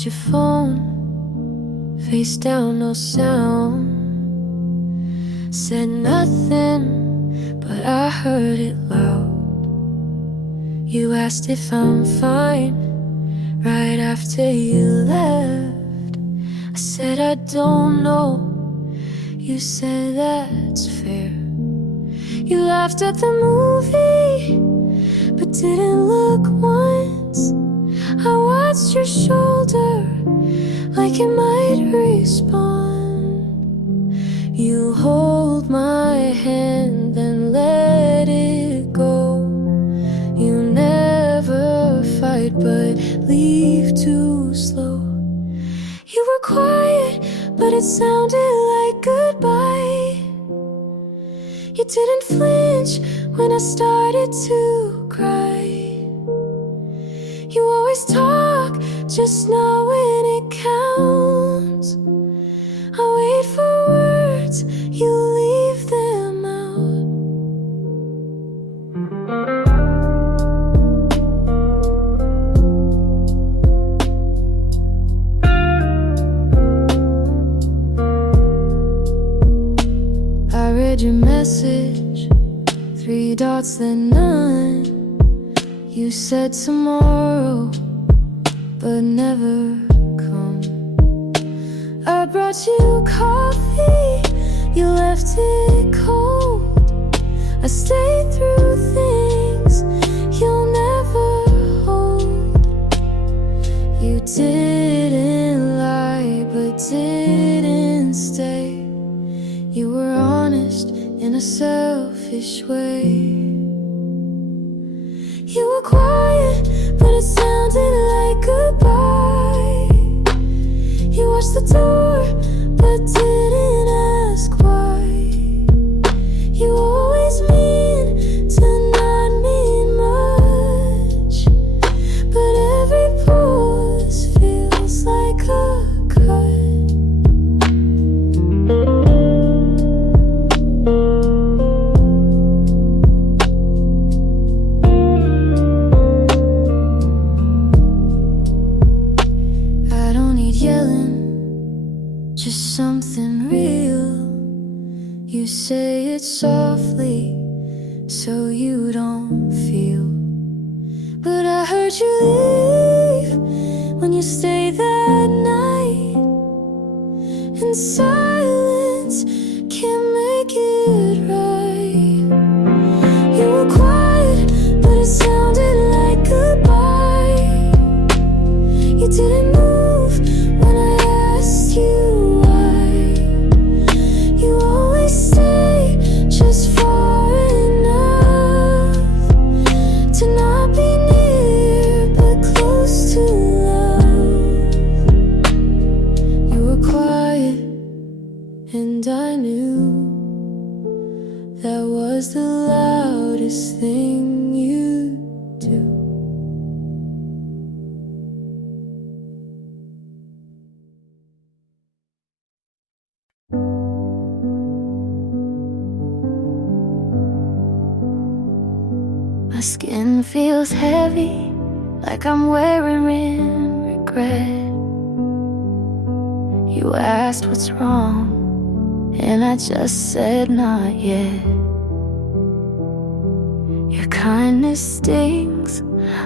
left your phone face down, no sound. Said nothing, but I heard it loud. You asked if I'm fine right after you left. I said I don't know. You said that's fair. You laughed at the movie, but didn't look once. I watched your shoulder like it might respond. You hold my hand and let it go. You never fight but leave too slow. You were quiet, but it sounded like goodbye. You didn't flinch when I started to cry. You always talk, just not when it counts. I wait for words, you leave them out. I read your message, 3 dots then none. You said tomorrow, but never come. I brought you coffee, you left it cold. I stayed through things you'll never hold. You didn't lie, but didn't stay. You were honest in a selfish way. You were quiet, but it sounded like goodbye. You watched the door, but didn't ask why. You always mean to not mean much, but every pause feels like a cut. Just something real. You say it softly so you don't feel. But I heard you leave when you stayed that night. And silence can't make it right. You were quiet, but it sounded like goodbye. You didn't move when I asked you. And I knew that was the loudest thing you do. My skin feels heavy, like I'm wearing regret. You asked what's wrong, and I just said not yet. Your kindness stings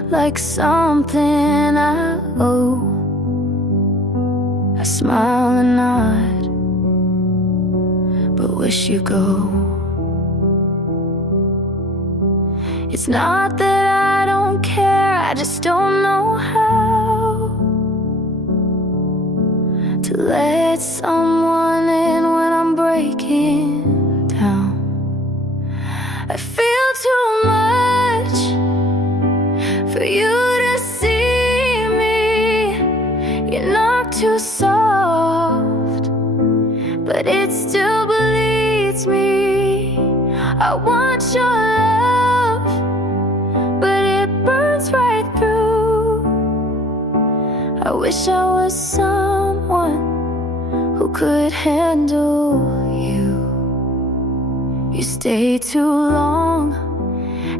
like something I owe. I smile and nod, but wish you go. It's not that I don't care, I just don't know how to let someone in when I'm breaking down. I feel too much for you to see me. You're not too soft, but it still bleeds me. I want your love, but it burns right through. I wish I was someone who could handle you. You stay too long,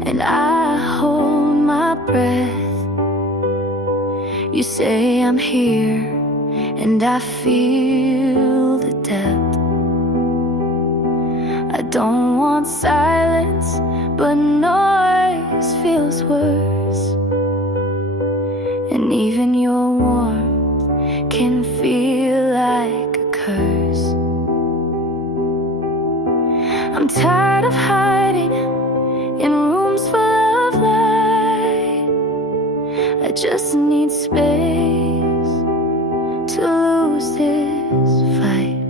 and I hold my breath. You say I'm here, and I feel the depth. I don't want silence, but noise feels worse. And even your warmth can feel like a curse. I'm tired of hiding in rooms full of light. I just need space to lose this fight.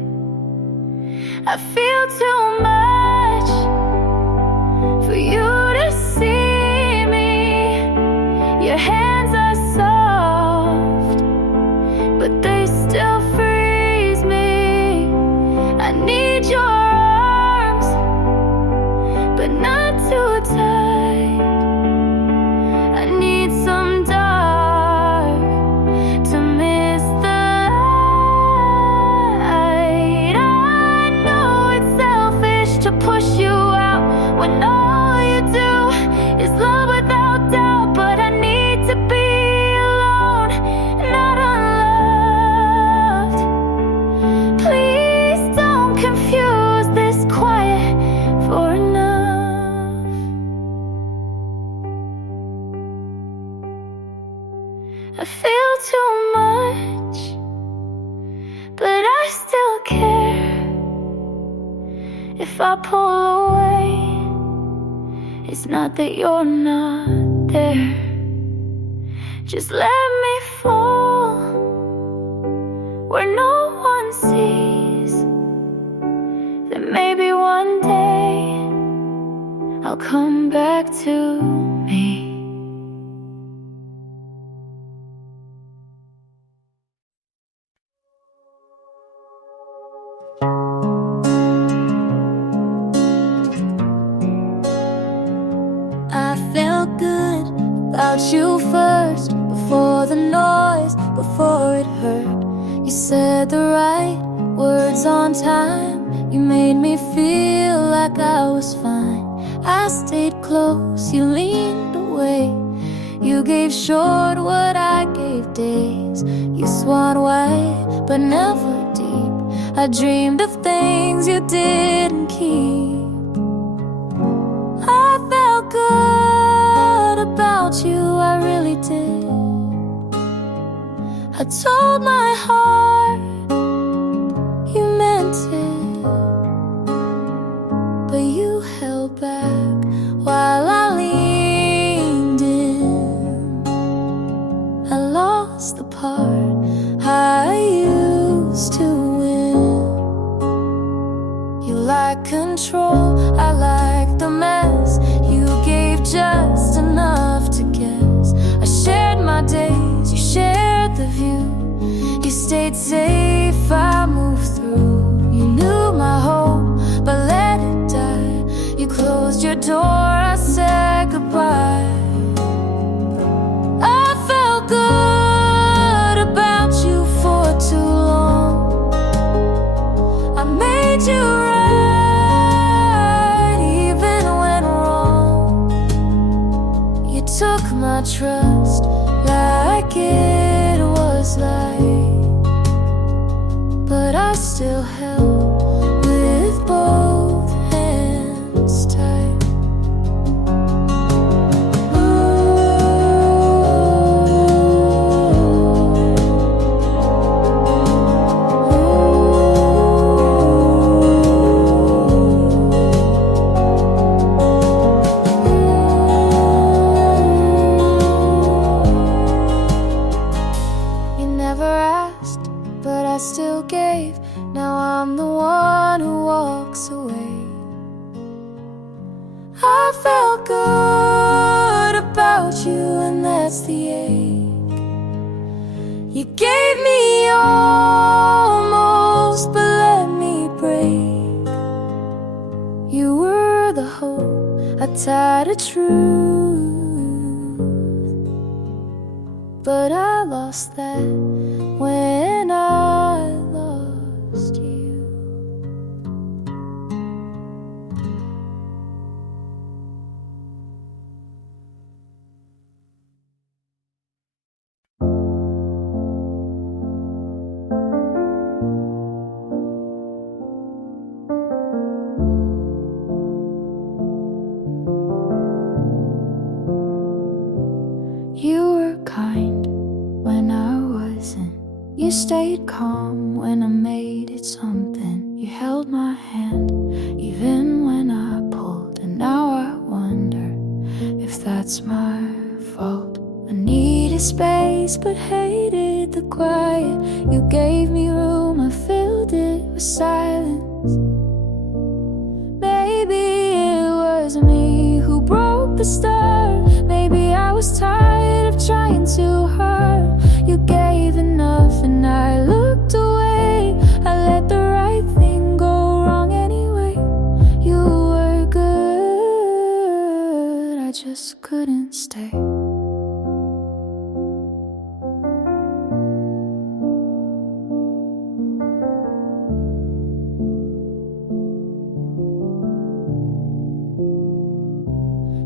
I feel too much for you to see me. Your hands are soft, but they still freeze me. I need your arms, but not too tight. I need some dark to miss the light. I know it's selfish to push you out when all you do is love without doubt. But I need to be alone, not unloved. Please don't confuse this quiet for enough. I feel too much, but I still care. If I pull away, it's not that you're not there. Just let me fall where no one sees. Then maybe one day I'll come back to me. I felt good about you first, before the noise, before it hurt. You said the right words on time. You made me feel like I was fine. I stayed close, you leaned away. You gave short what I gave days. You swung wide, but never deep. I dreamed of things you didn't keep. I felt good about you, I really did. I told my heart you meant it, but you held back while I leaned in. I lost the part I used to win. You like control, I like the mess. You gave just enough to guess. I shared my days, you shared the view. You stayed safe, I moved through. You knew my hope, but let it die. You closed your door, I said goodbye. I felt good about you for too long. I made you right even when wrong. You took my trust like it was light, but I still held with both hands tight. You never asked, but I still gave. Now I'm the one who walks away. I felt good about you, and that's the ache. You gave me almost, but let me break. You were the hope I tied a truth, but I lost that when I lost you. that's my fault. I needed space but hated the quiet. You gave me room, I filled it with silence. Maybe it was me who broke the start. Maybe I was tired of trying too hard. You gave enough and I looked away. I let the right thing go wrong anyway. You were good, I just couldn't stay.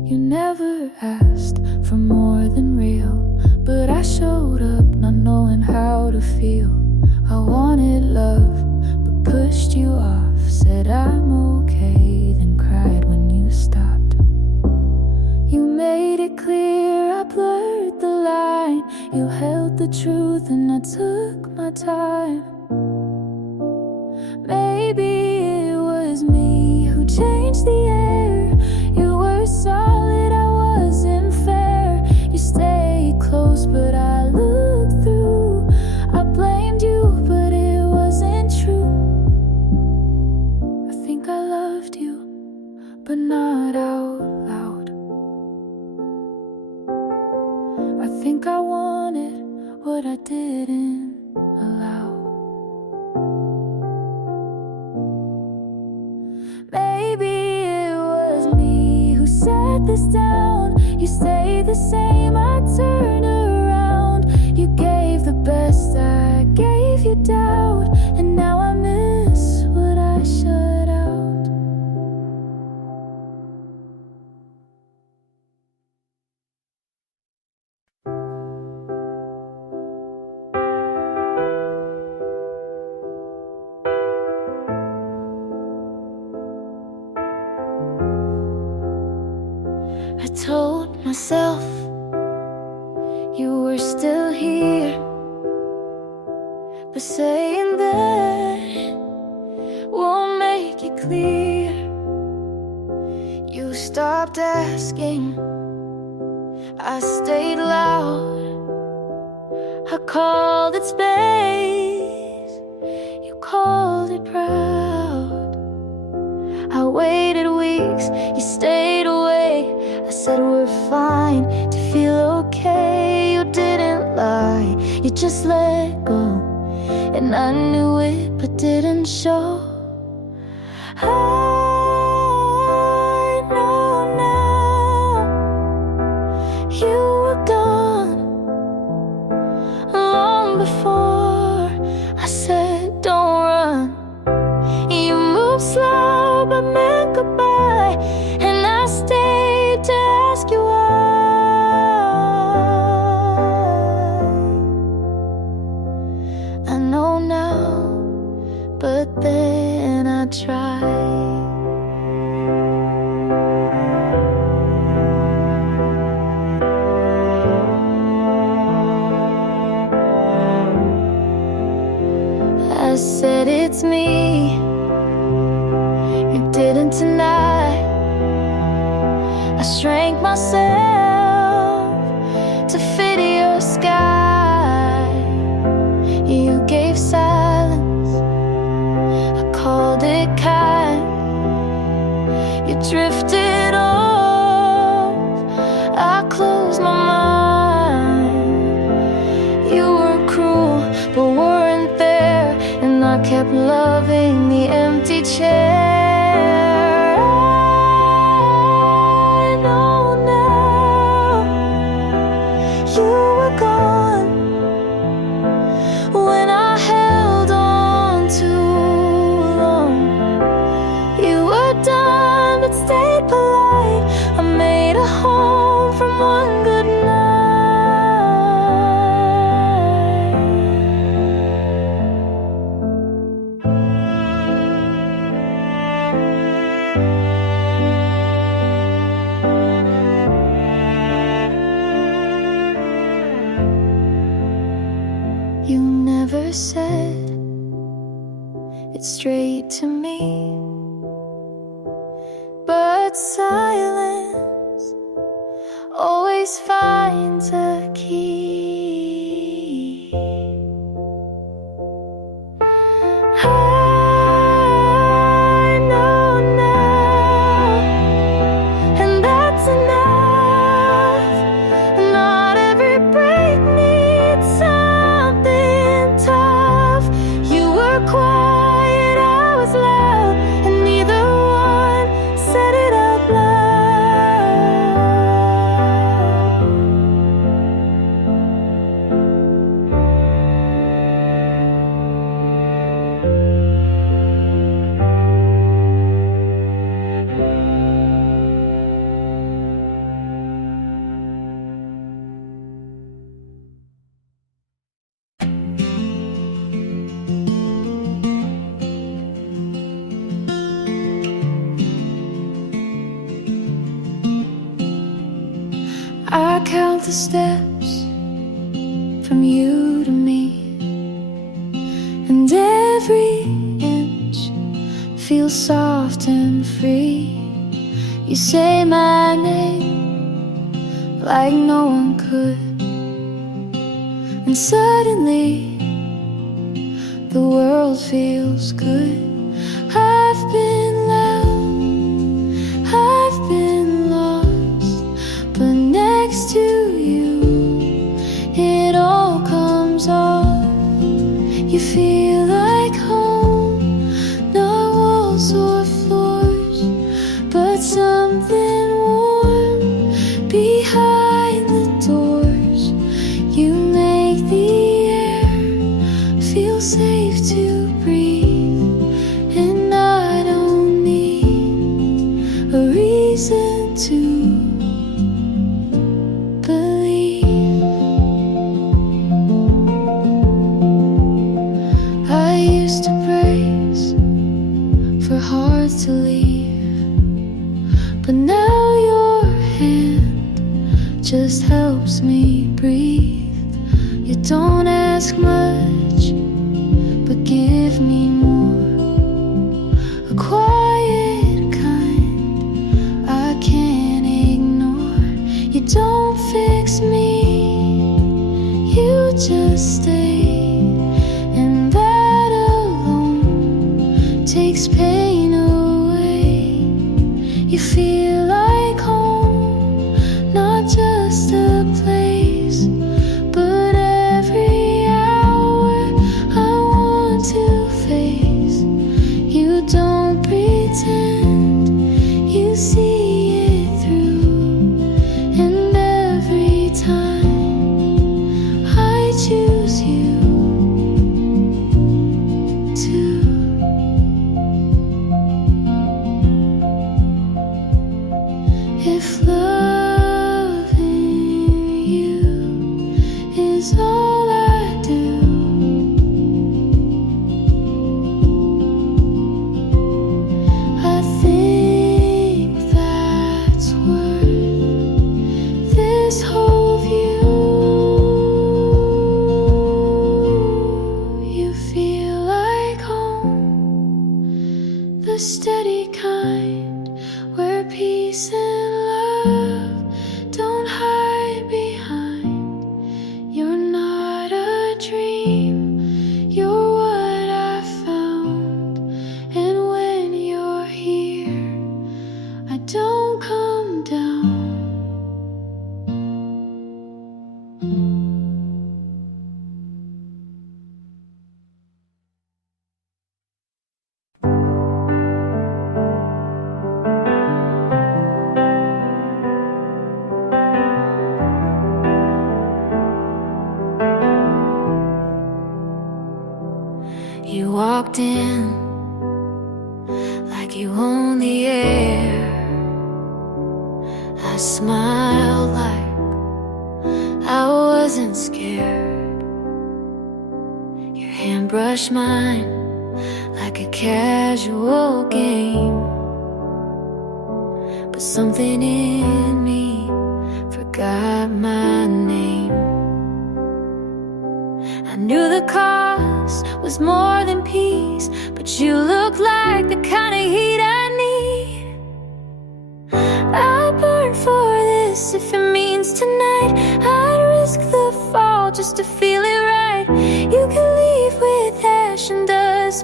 You never asked for more than real, but I showed up not knowing how to feel. I wanted love, but pushed you off. Said I'm okay, then cried when you stopped. You made it clear, I blurred the line. You held the truth and I took my time. Maybe it was me who changed the air. You were solid, I wasn't fair. You stayed close, but I looked through. I blamed you, but it wasn't true. I think I loved you, but not out loud. I think I wanted what I didn't allow. Maybe it was me who set this down. You stayed the same, I turned around. You gave the best, I gave you doubt. And now I miss what I shut out. I told myself you were still here, but saying that won't make it clear. You stopped asking, I stayed loud. I called it space, you called it proud. I waited weeks, you stayed away. I said we're fine, to feel okay. You didn't lie, you just let go. And I knew it, but didn't show. I know now you were gone long before I said don't run. You moved slow but meant goodbye, and I stayed to ask you why. I know now, but then I tried. I said it's me, you didn't deny. I shrank myself to fit your sky. You gave silence, I called it kind. You drifted off, I closed my mind. You were cruel, but weren't there, and I kept loving the empty chair. I know now you were gone when I held on too long. You were done but stayed polite. I made a home from one good night. You never said it straight to me, but silence always finds a key. I know now, and that's enough. Not every break needs something tough. You were quiet, I was loud, and neither one said it out loud. I count the steps from you to me, and every inch feels soft and free. You say my name like no one could, and suddenly the world feels good. I've been loud, I've been lost, but next to you it all comes off. You feel like home, not walls or floors, but something warm behind the doors. You make the air feel safe to breathe, and I don't need a reason to believe. I used to brace for hearts to leave, but now your hand just helps me breathe. You don't ask much, but give me more, a quiet kind I can't ignore. You don't fix me, you just stay, and that alone takes pain away. You feel like home, not just a place, but every hour I want to face. You don't pretend, you see it through, and every time I choose you too. If loving you is all I do, I think that's worth this whole view. You feel like home, the steady kind, where peace and love don't hide behind. You're not a dream, you're what I found, and when you're here, I don't come down. You walked in like you own the air. I smiled like I wasn't scared. Your hand brushed mine like a casual game, but something in me forgot my name. I knew the cost was more than peace, but you look like the kind of heat I need. I'll burn for this if it means tonight.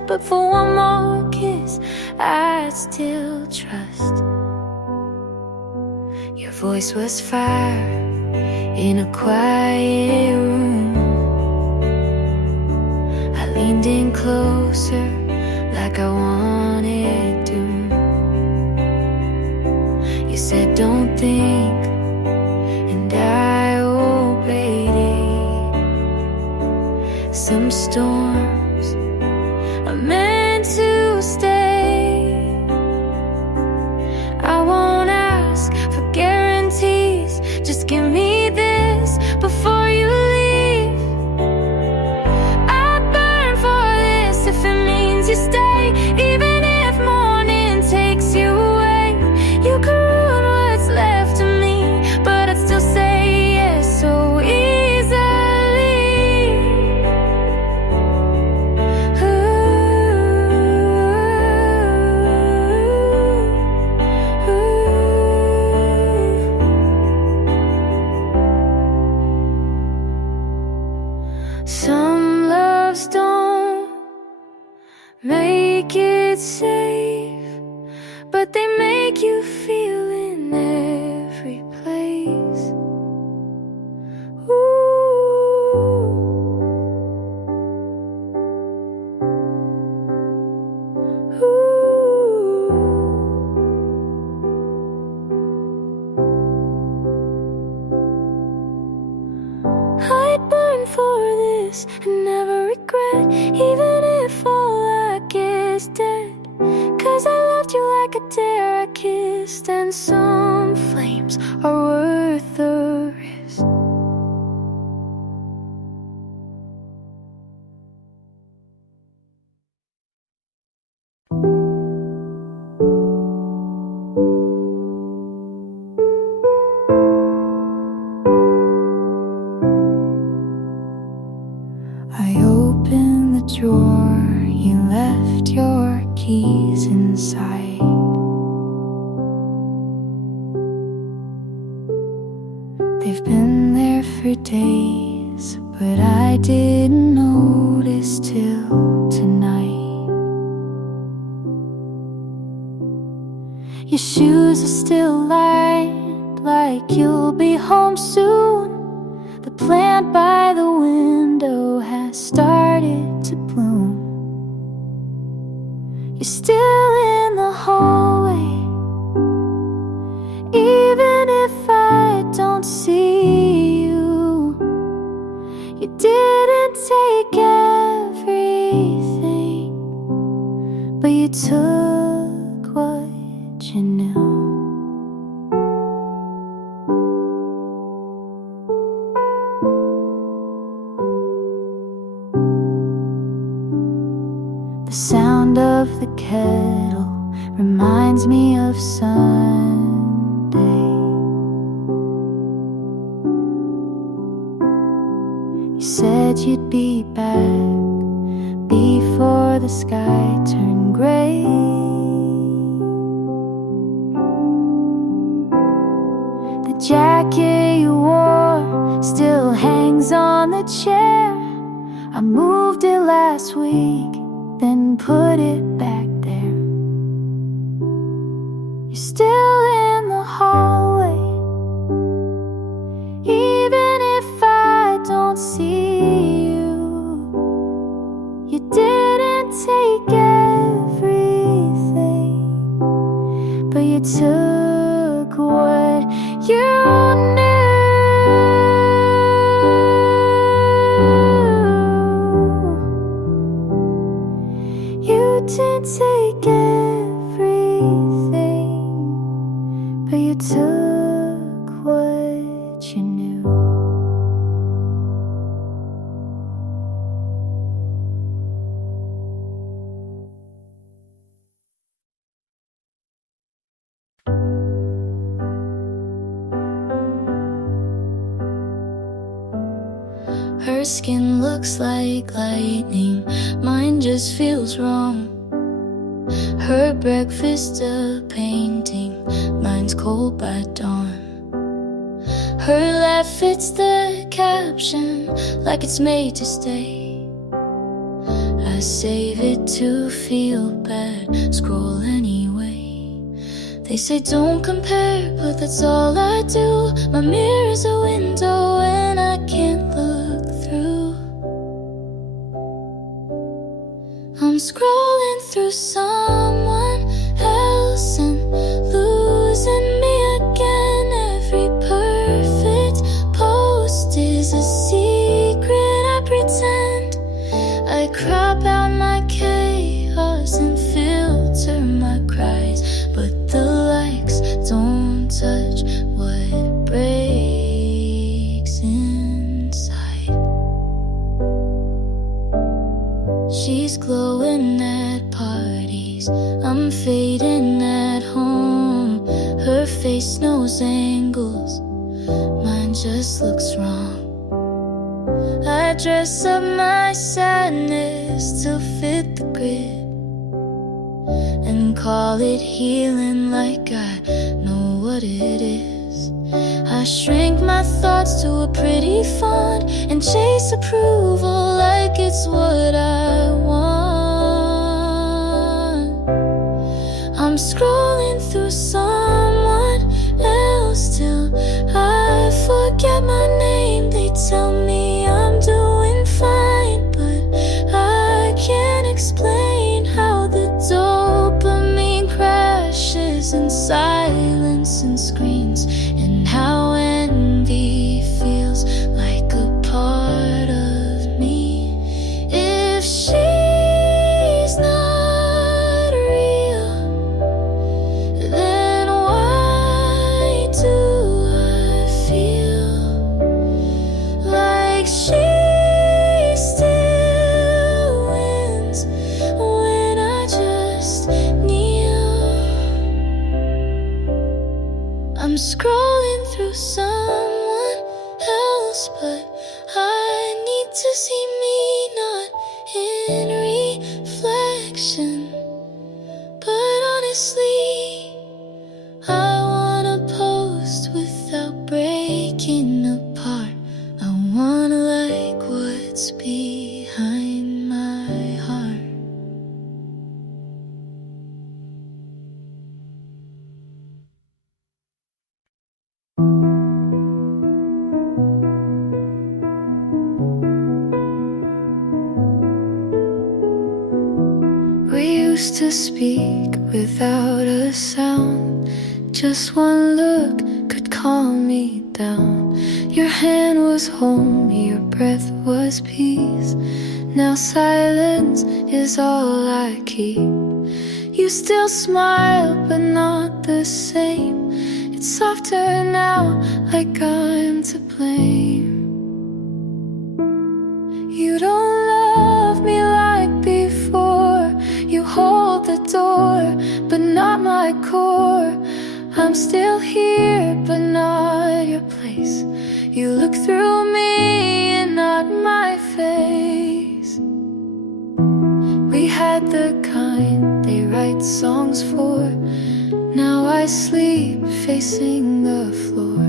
but for one more kiss I'd still trust. Your voice was fire in a quiet room. I leaned in closer like I wanted to. You said don't think, and I obeyed it. Some storms are meant to stay. I won't ask for guarantees, just give me this before you leave. I'd burn for this if it means you stay, even if morning takes you away. You could ruin what's left of me, but I'd still say yes so easily. Some loves don't make it safe, but they make you feel in every place. I'd burn for this and never regret, even if all I get is dead. 'Cause I loved you like a dare I kissed, and some flames are worth the risk. I opened the drawer, you left your keys inside. They've been there for days, but I didn't notice till tonight. Your shoes are still lined, like you'll be home soon. The plant by the window has started to bloom. You're still in the hallway, even if I don't see you. You didn't take everything, but you took what you knew. The sound of the kettle reminds me of Sunday. You said you'd be back before the sky turned gray. The jacket you wore still hangs on the chair. I moved it last week, then put it back there. You're still in the hallway, even if I don't see you. You didn't take everything, but you took what you knew. You didn't take everything, but you took what you knew. Her skin looks like lightning, mine just feels wrong. Her breakfast a painting, mine's cold by dawn. Her laugh fits the caption like it's made to stay. I I save it to feel bad, scroll anyway. They say don't compare, but that's all I do. My mirror's a window and I can't look through. I'm scrolling through someone else and losing me again. Every perfect post is a secret I pretend. I crop out my chaos and filter my cries, but the likes don't touch what breaks inside. She's glowing at parties, I'm fading at home. Her face knows angles, mine just looks wrong. I dress up my sadness to fit the grid and call it healing like I know what it is. I shrink my thoughts to a pretty font and chase approval like it's what I want. I'm scrolling through someone else till I forget my name. They tell me I'm doing fine, but I can't explain how the dopamine crashes in silence and screens, and how envy feels like a part of me. If she's not real, then why do I feel like she still wins when I just kneel? I'm scrolling through someone else, but I need to see me not in reflection. But honestly, I wanna post without breaking apart. I wanna like what's behind my heart. We used to speak without a sound. Just one look could calm me down. Your hand was home, your breath was peace. Now silence is all I keep. You still smile, but not the same. It's softer now, like I'm to blame. You don't love me like before. You hold the door, but not my core. I'm still here, but not your place. You look through me and not my face. We had the kind they write songs for. Now I sleep facing the floor.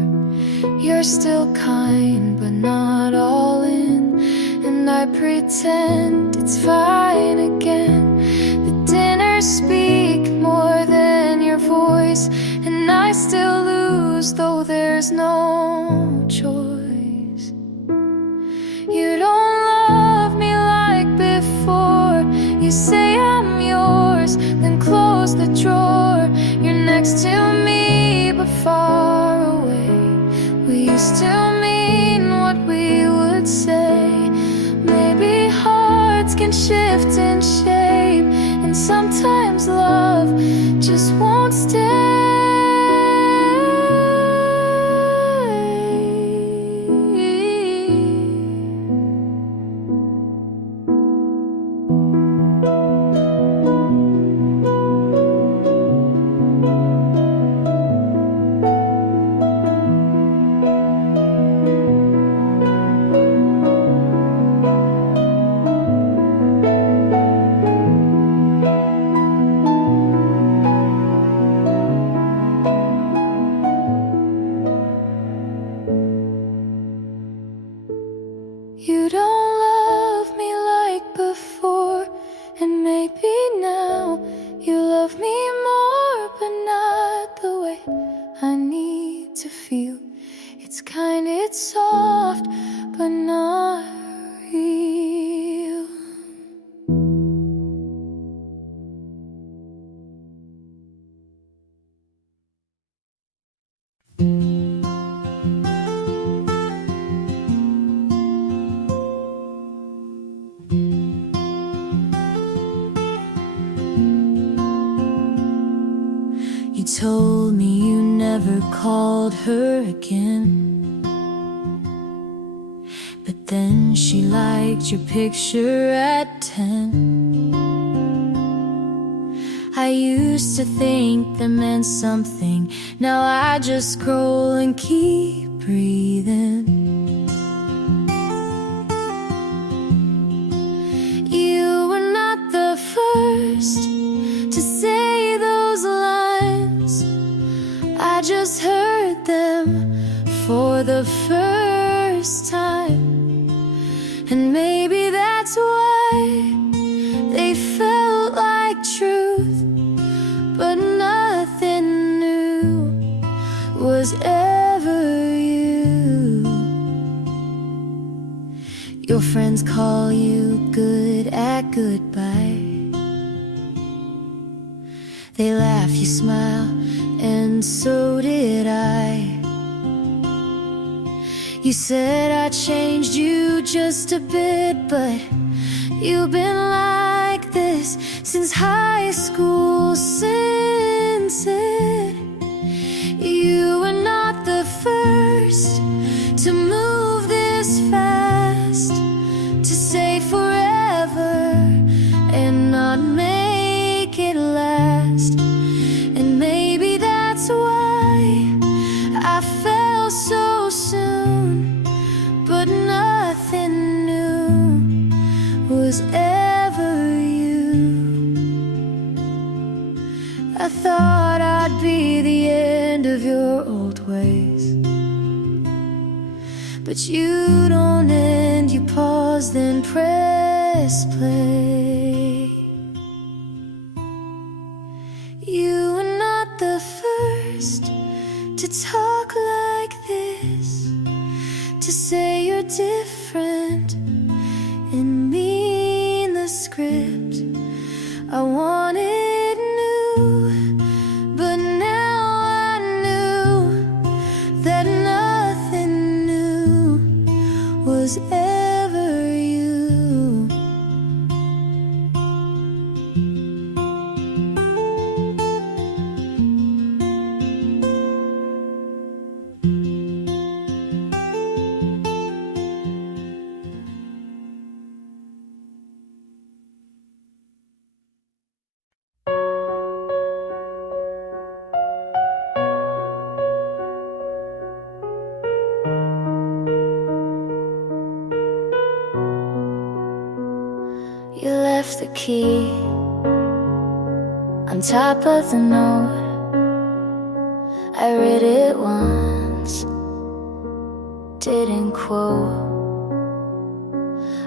You're still kind, but not all in, and I pretend it's fine again. The dinners speak more than your voice, and I still lose, though there's no choice. You don't love me like before. You say I'm yours, then close the drawer. You're next to me, but far away. We used to mean what we would say. Maybe hearts can shift in shape, and sometimes love just won't stay. told me you never called her again. But then she liked your picture at 10. I used to think that meant something. Now I just scroll and keep breathing. You were not the first to say those lines. I just heard them for the first time. And maybe that's why they felt like truth. But nothing new was ever you. Your friends call you good at goodbye. They laugh, you smile, and so did I. You said I changed you just a bit, but you've been like this since high school, since it. You were not the first to move this fast, to say forever and not make it last. And maybe that's why I fell so soon, but nothing new was ever you. I thought I'd be the end of your old ways, but you don't end, you pause, then press play. You were not the first to talk like this, to say you're different and mean the script. I wanted new, but now I knew that nothing new was ever you. You left the key on top of the note. I read it once, didn't quote.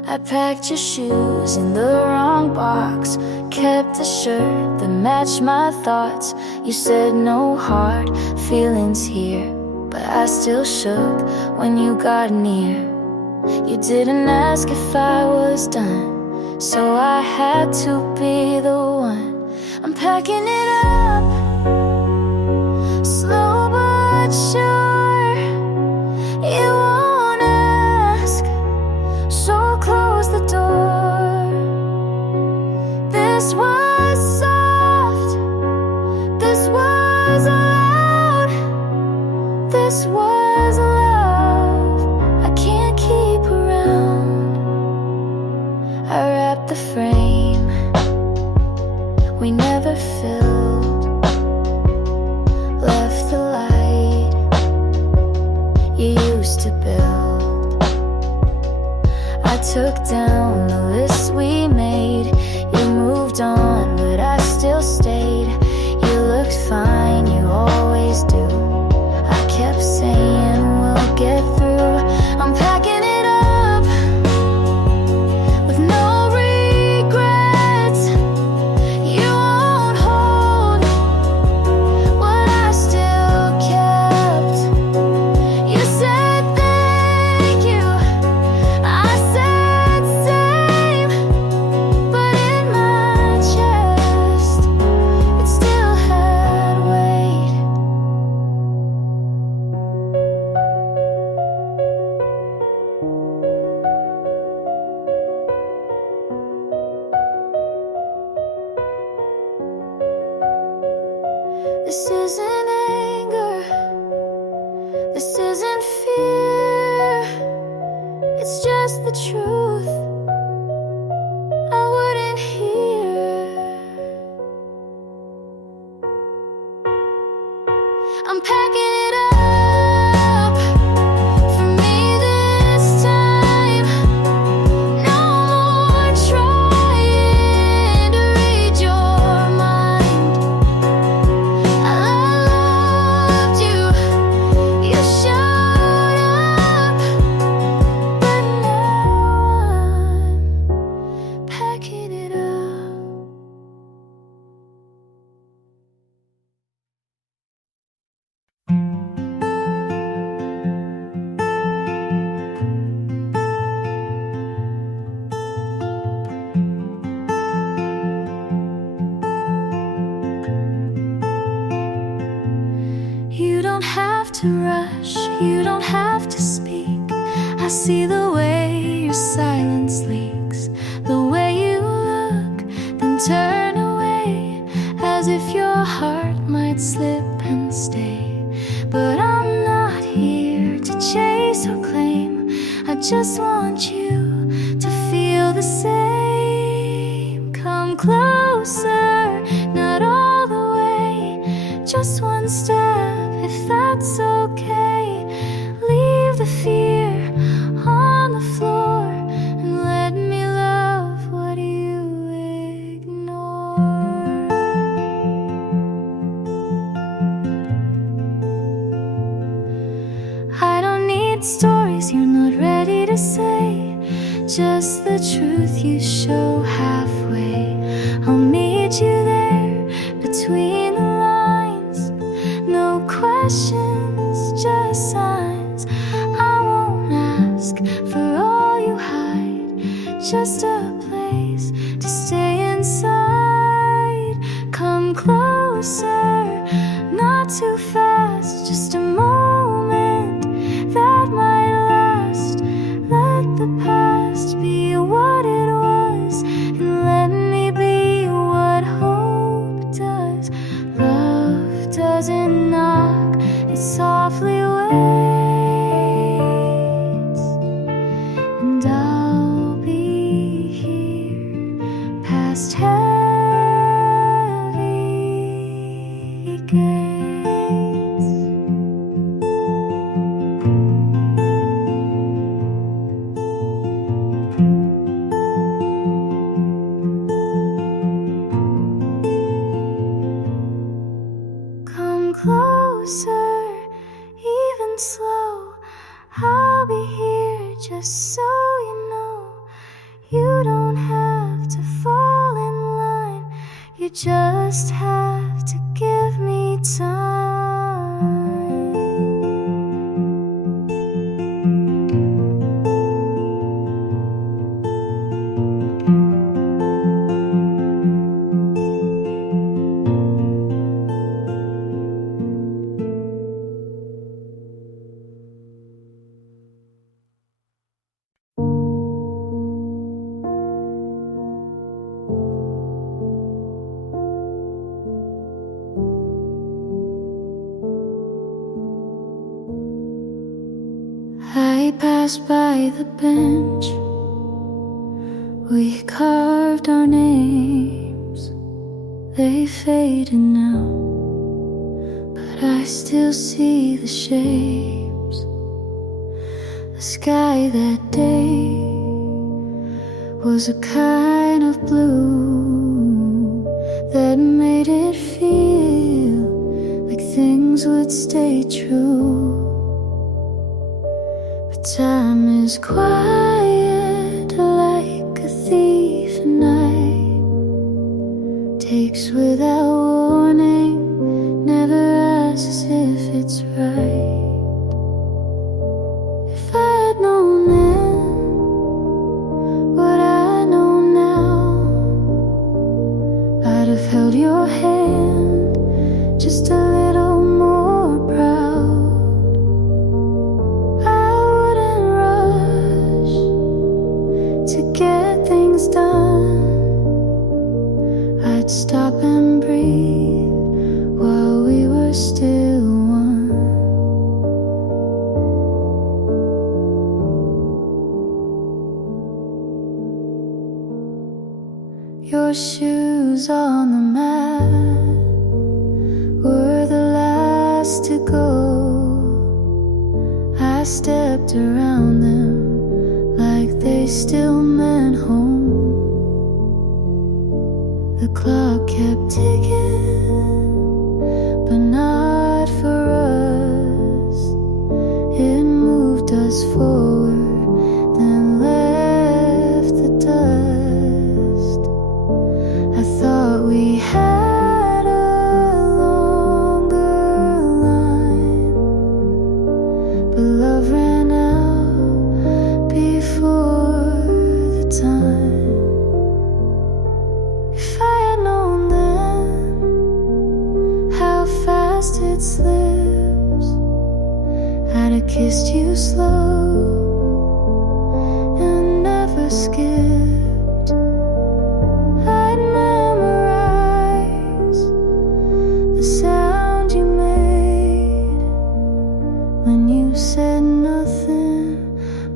I packed your shoes in the wrong box, kept the shirt that matched my thoughts. You said no hard feelings here, but I still shook when you got near. You didn't ask if I was done, so I had to be the one. I'm packing it up, slow but sure. You won't ask, so close the door. This was soft, this was loud, this was love I can't keep around. I wrapped the frame we never filled, This isn't anger, this isn't fear, it's just the truth I wouldn't hear. I'm packing it up for me this time. No more trying to read your mind. I loved you, you showed up, but now I'm packing it up. You don't have to rush, you don't have to speak. I see the way your silence leaks, the way you look, then turn away, as if your heart might slip and stay. But I'm not here to chase or claim, I just want you to feel the same. Come closer, not all the way, just one step, if that's okay. Leave the fear on the floor and let me love what you ignore. I don't need stories you're not ready to say, just the truth you show halfway. I'll meet you there between the lines. No questions, just signs. I won't ask for all you hide, just a place to stay inside. Come closer, not too fast, just a moment that might last. Let the past be what it was, and let me be what hope does. Love doesn't knock, it softly waits, and I'll be here past heavy gates. Come closer, even slow. I'll be here just so you know. You don't have to fall in line, you just have to give me time. I passed by the bench, we carved our names. They faded now, but I still see the shapes. The sky that day was a kind of blue that made it feel like things would stay true. But time is quiet like a thief at night, takes without warning, never asks if it's right. If I had known then what I know now, I'd have held your hand just a little more proud. I wouldn't rush to get things done, I'd stop and breathe while we you're still one. Your shoes on the mat were the last to go. I stepped around them like they still meant home. The clock kept ticking, but not for us. It moved us forward, then left the dust. I thought we had a longer line, but love ran out before the time. If I had known then how fast it slips, I'd have kissed you slow and never skipped. I'd memorize the sound you made when you said nothing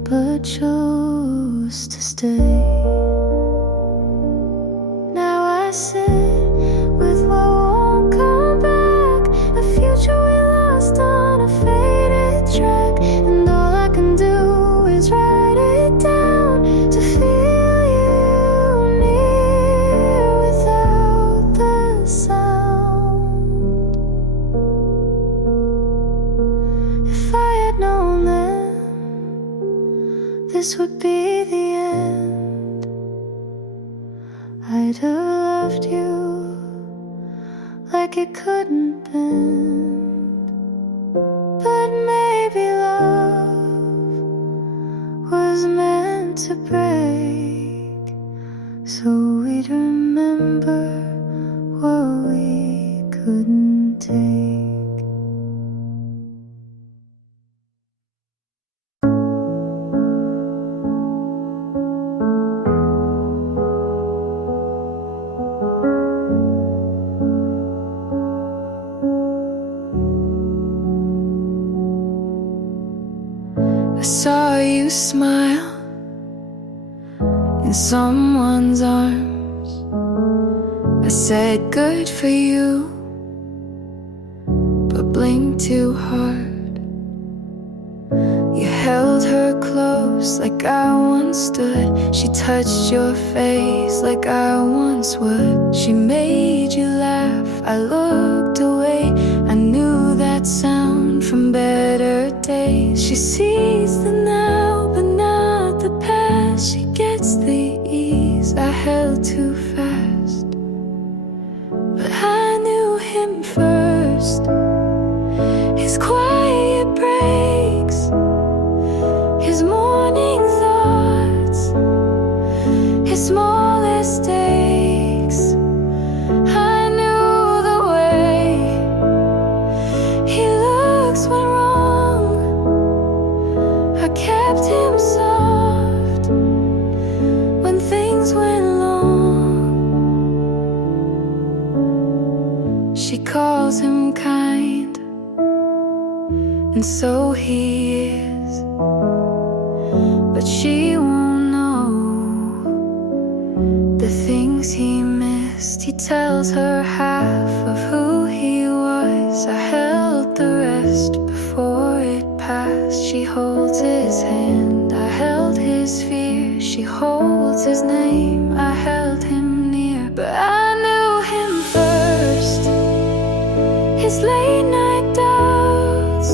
but chose to stay. Now I sit with what won't come back, a future we lost on a faded track, and all I can do is write it down to feel you near without the sound. If I had known then this would be the end, I'd have loved you like it couldn't bend. But maybe love was meant to break, so we'd remember what we couldn't take. I saw you smile in someone's arms. I said good for you, but blinked too hard. You held her close like I once stood. She touched your face like I once would. She made you laugh, I looked away. I knew that sound from better days. She sees the now, but not the past. She gets the ease I held too fast. But I knew him first. His quiet breaks, his morning thoughts, his smallest stakes. I knew the way he looks when wrong. I kept him soft when things went long. She calls him kind, and so he is, but she won't know the things he missed. He tells her half of who he was. I held the rest before it passed. She holds his hand, I held his fear. She holds his name, I held him near. But I knew him first. His late night doubts,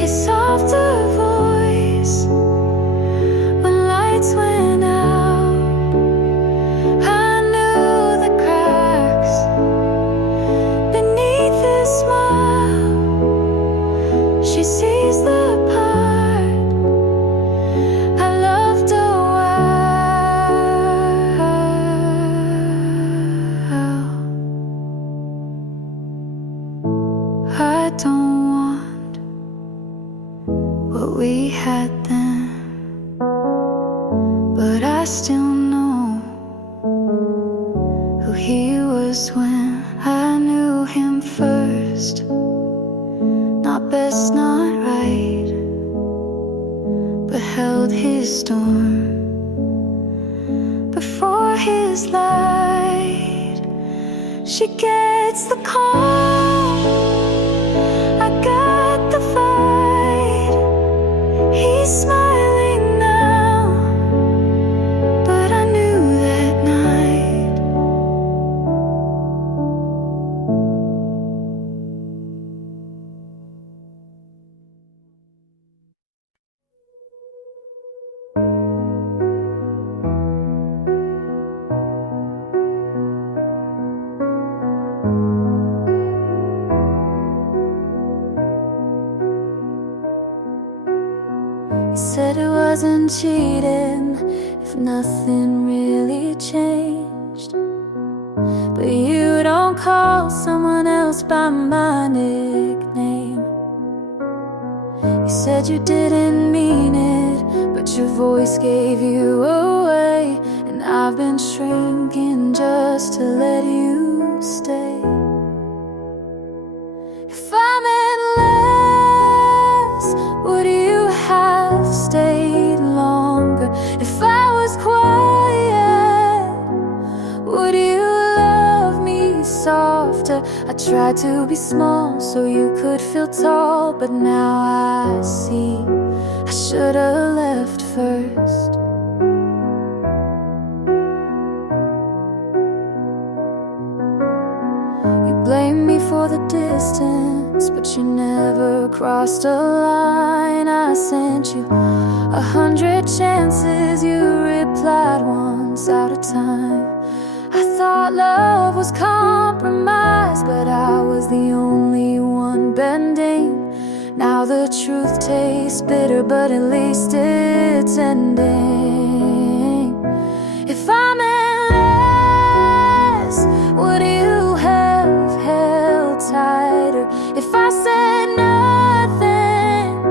his softer voice when lights went out. I knew the cracks beneath his smile. She sees the part I loved a while. I don't want what we had then, but I still know who he was when I knew him first. You said it wasn't cheating if nothing really changed. But you don't call someone else by my nickname. You said you didn't mean it, but your voice gave you away. And I've been shrinking just to let you stay. If I meant less, would you have stayed longer? If I was quiet, would you love me softer? I tried to be small so you could feel tall, but now I see I should've left first. You blame me for the distance, but you never crossed a line. I sent you 100 chances, you replied once out of time. I thought love was compromise, but I was the only one bending. Now the truth tastes bitter, but at least it's ending. If I meant less, would you have held tighter? If I said nothing,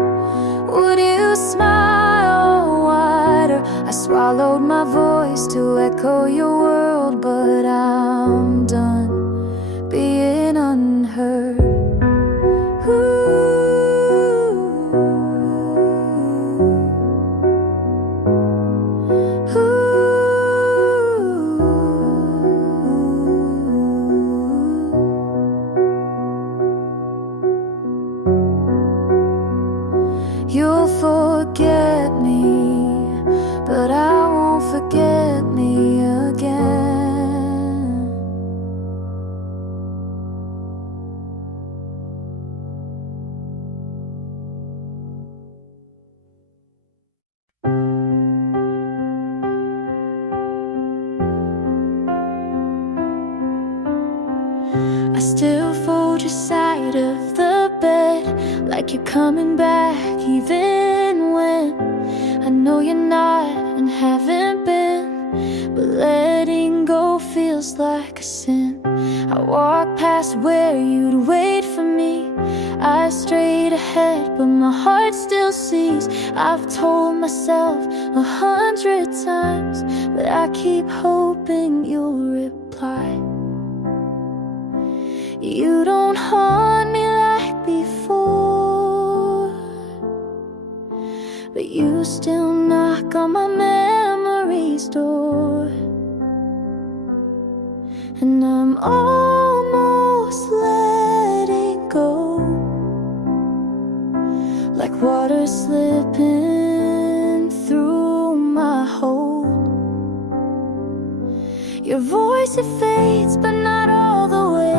would you smile wider? I swallowed my voice to echo your world, but I'm done being unheard. You'll forget me, but I won't forget me again. I still fold your side of the bed, like you're coming back even when I know you're not and haven't been. But letting go feels like a sin. I walk past where you'd wait for me. I strayed ahead, but my heart still sees. I've told myself 100 times, but I keep hoping you'll reply. You don't haunt me like before, but you still knock on my memory's door. And I'm almost letting go, like water slipping through my hold. Your voice, it fades, but not all the way.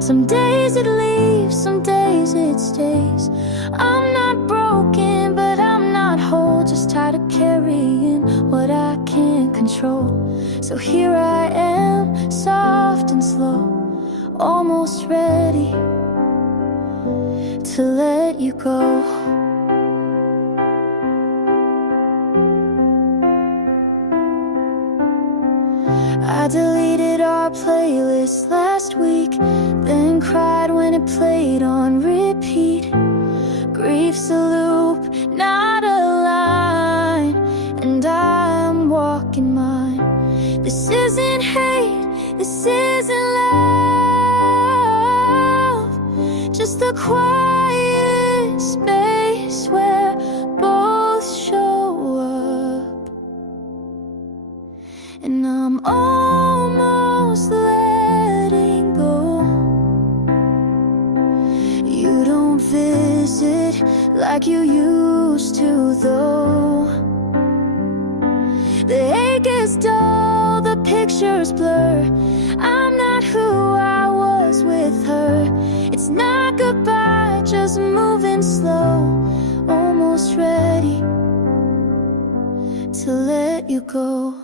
Some days it leaves, some days it stays. I'm not broken, but I'm not whole, just tired of carrying what I can't control. So here I am, soft and slow, almost ready to let you go. I deleted our playlist last week, then cried when it played on repeat. Grief's a loop, not a line, and I'm walking mine. This isn't hate, this isn't love, just the quiet space where both show up. And I'm almost letting go. You don't visit like you used to, though. The ache is dull, the pictures blur. I'm not who I was with her. It's not goodbye, just moving slow, almost ready to let you go.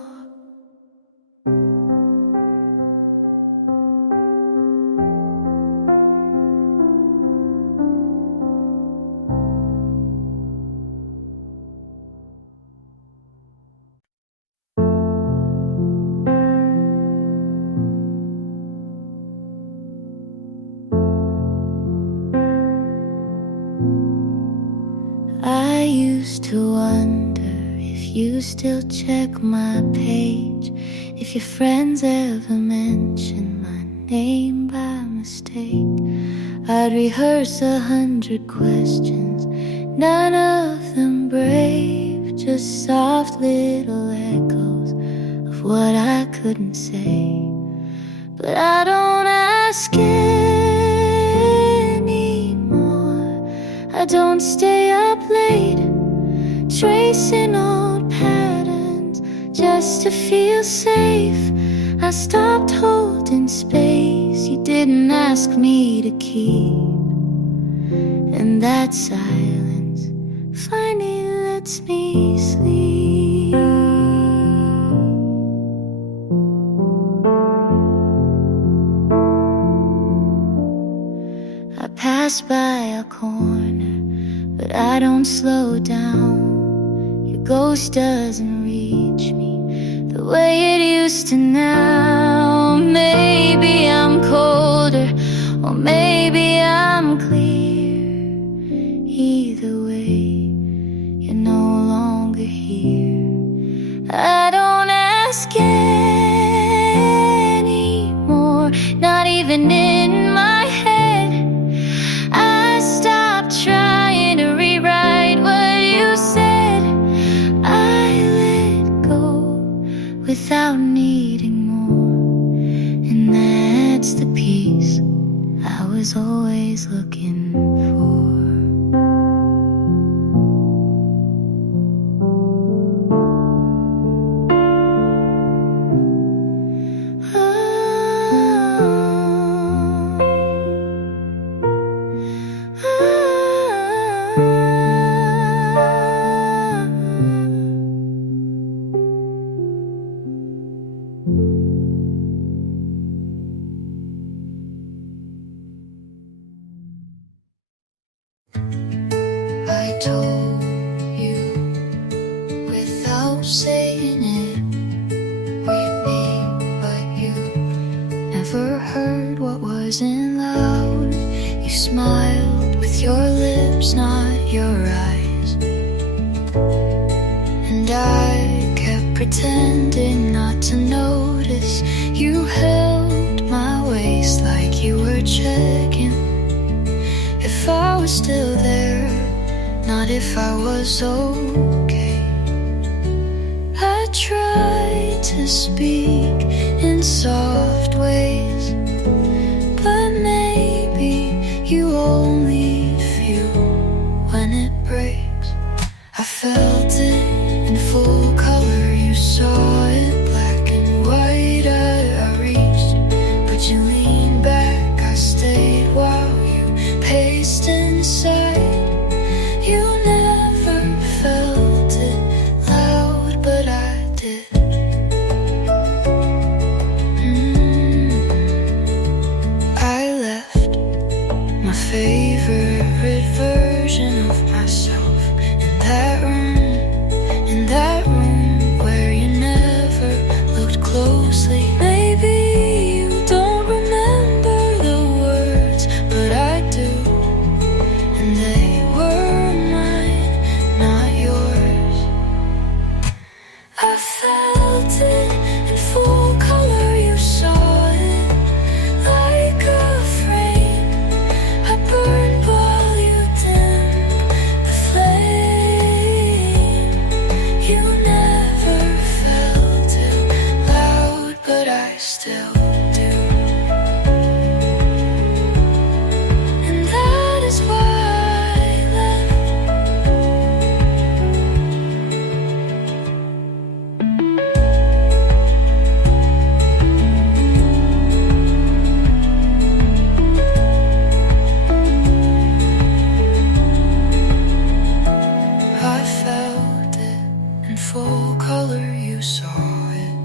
used to wonder if you still check my page, if your friends ever mention my name by mistake. I'd rehearse 100 questions, none of them brave, just soft little echoes of what I couldn't say. But I don't ask anymore, I don't stay up late tracing old patterns just to feel safe. I stopped holding space you didn't ask me to keep, and that silence finally lets me sleep. I pass by a corner, but I don't slow down. Your ghost doesn't reach me the way it used to now. Maybe I'm colder, or maybe I'm clear. Either way, you're no longer here. I don't ask anymore, not even in my head. I stopped trying to rewrite what you said. I let go without needing more, and that's the peace I was always looking for. I told you without saying it we'd be, but you never heard what wasn't loud. You smiled with your lips, not your eyes, and I kept pretending not to notice. You held my waist like you were checking if I was still there, not if I was okay. I tried to speak in soft ways, but maybe you only feel when it breaks. I felt it in full color, you saw it black and white. I reached, but you leaned back. I stayed while you paced inside. You never felt it loud, but I did. I left my favorite version of myself in that room where you never looked closely. Maybe you don't remember the words, but I do, and they were mine, not yours. I felt it in full color, you saw it like a frame. I burned while you dimmed the flame. You never felt it loud, but I still do, and that is why I left. I felt it in full color, you saw it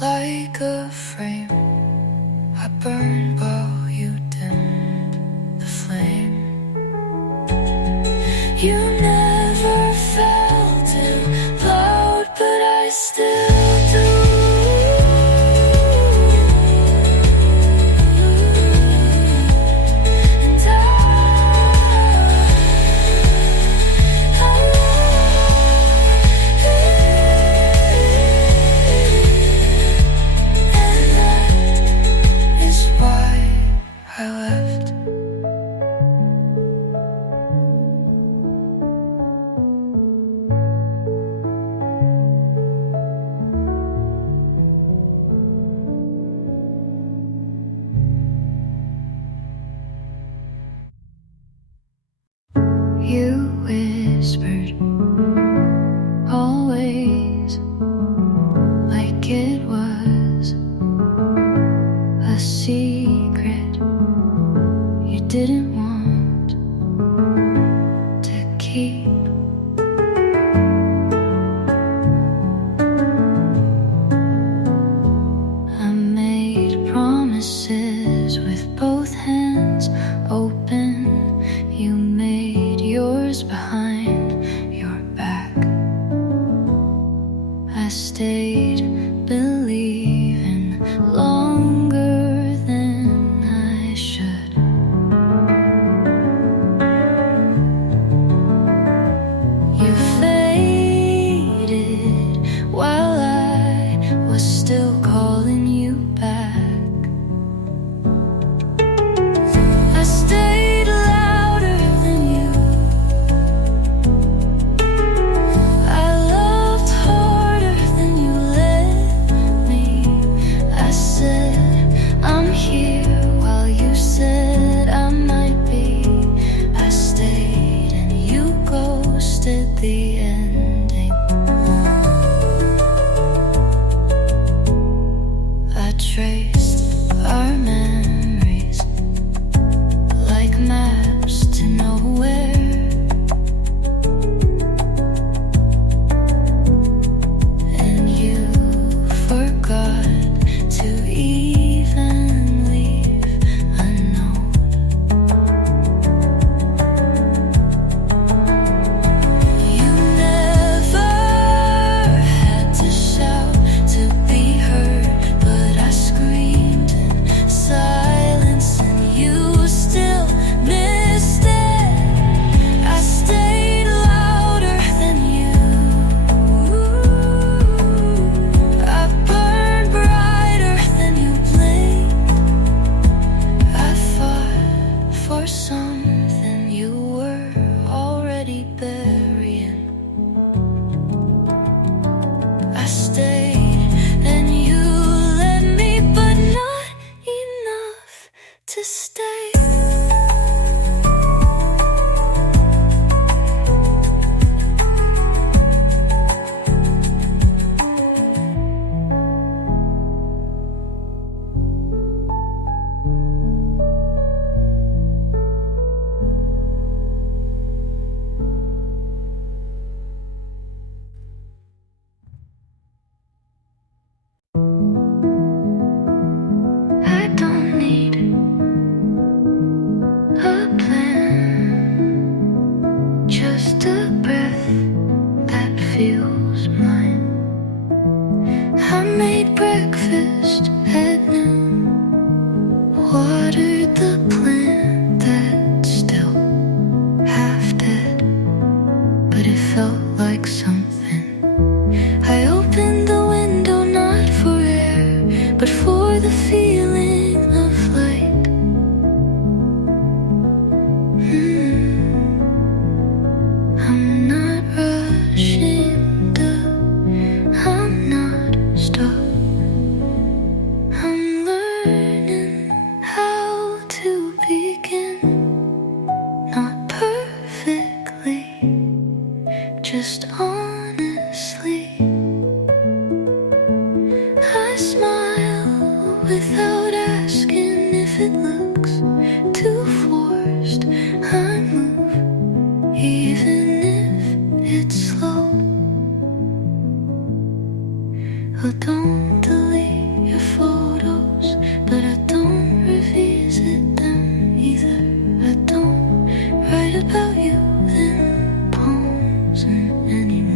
like a frame. I burned while you dimmed the flame. You never felt it loud, but I still do. And I You whispered always, like it was a secret you didn't want to keep. I made promises with both hands open. You made yours behind your back. I stayed believing longer than I should. You faded while I was still calling you back. I stayed louder than you. I loved harder than you let me. I said I'm here while you said I might be. I stayed and you ghosted the ending. I traced our memories like maps to nowhere. And you forgot to even leave a note. You never had to shout to be heard, but I screamed in silence and you still missed it. I stayed louder than you. I burned brighter than you blinked. I fought for something you were already burying. I stayed and you let me, but not enough to stay. I don't need a plan, just a breath that feels mine. I made breakfast at noon, watered the plant that's still half dead, but it felt like something. I opened the window not for air, but for the feeling of light. I'm not rushing, I'm not stuck. I'm learning how to begin, not perfectly, just honestly. I smile without asking if it looks too forced. I move even if it's slow. Oh, don't delete your photos, but I don't revisit them either. I don't write about you in poems anymore.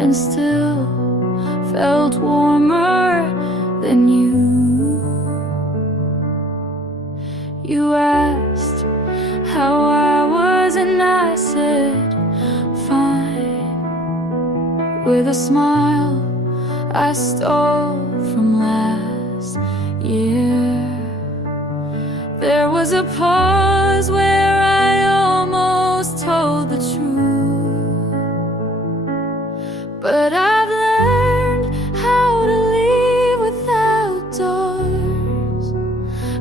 and still felt warmer than you. You asked how I was and I said fine. With a smile I stole from last year. There was a pause where I almost told the truth, but I've learned how to leave without doors.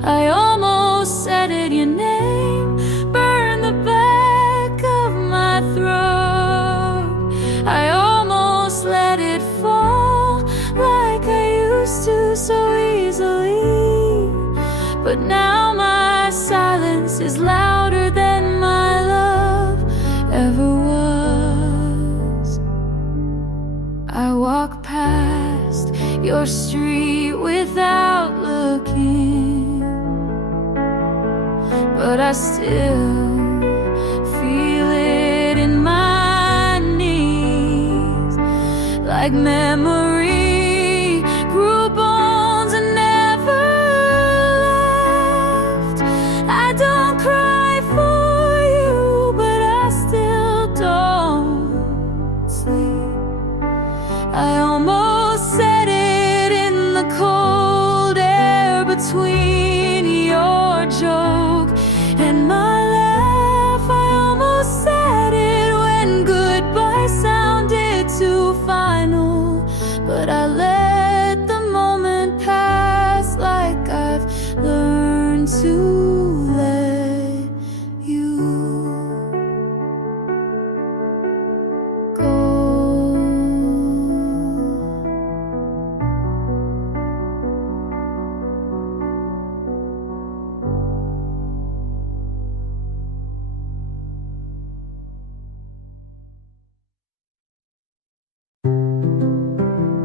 I almost said it, your name burned the back of my throat. I almost let it fall like I used to so easily, but now my silence is louder than my love ever was. I walk past your street without looking, but I still feel it in my knees, like memory grew bones and never left. I don't cry for you, but I still don't sleep. I almost said it in the cold air between your joke and my laugh. I almost said it when goodbye sounded too final, but I let the moment pass like I've learned to let you go.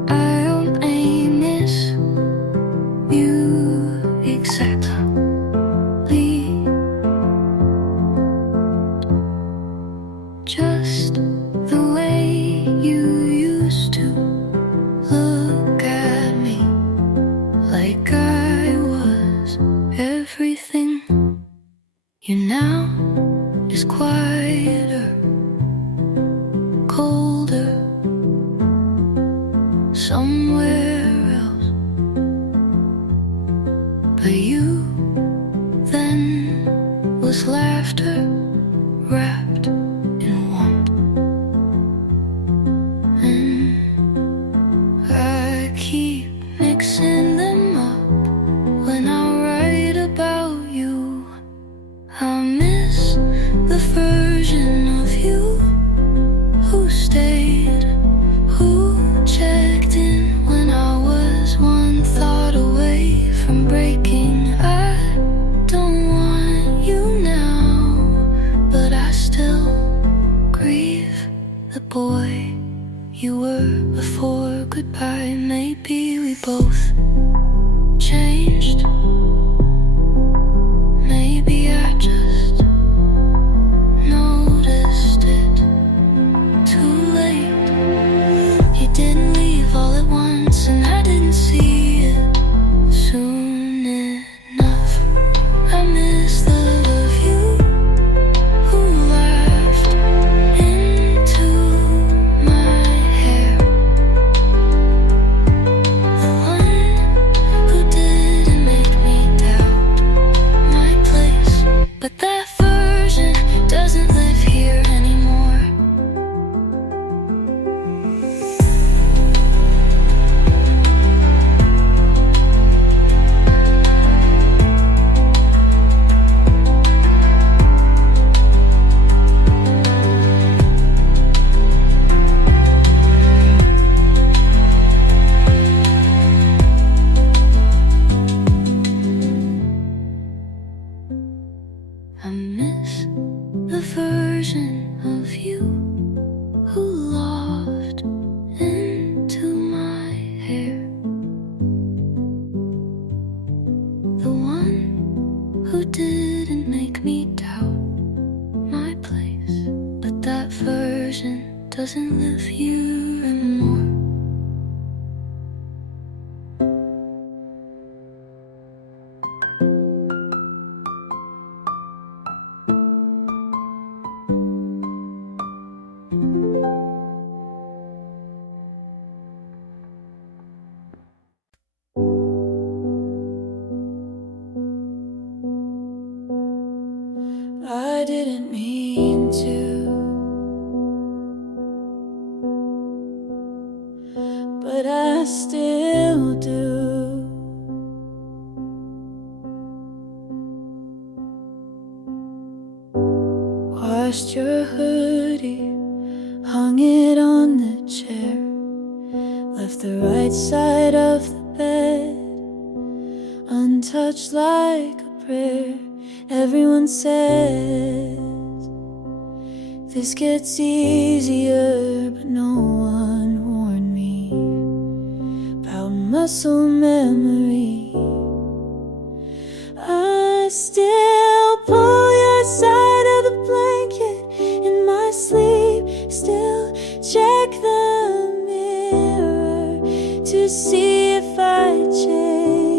I only miss you exactly, just the way you used to look at me, like I was everything. You now is quieter, colder, somewhere else. But you then was laughter wrapped in warmth, and I keep mixing them up when I write about you. I miss the version of you who stayed, who checked in when I was one thought away from breaking. I don't want you now, but I still grieve the boy you were before goodbye. Maybe we both changed. Maybe I just noticed it too late. You didn't leave all at once, and I didn't see it soon enough. I miss the love of you who laughed into my hair, the one who didn't make me doesn't live here anymore. I didn't mean to, but I still do. Washed your hoodie, hung it on the chair, left the right side of the bed untouched like a prayer. Everyone says this gets easier, but no one warned me about muscle memory. I still pull your side of the blanket in my sleep, still check the mirror to see if I changed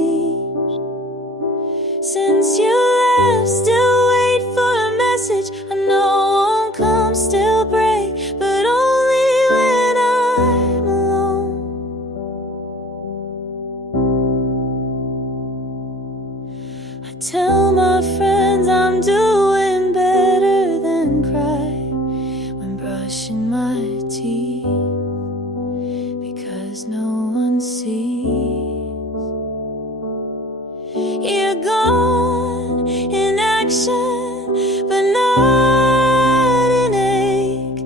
since you left. Still wait for a message I know won't come, still pray, but only when I'm alone. I tell my friends I'm doing better than cry when brushing my teeth, because no one sees. You're gone in action, but not in ache.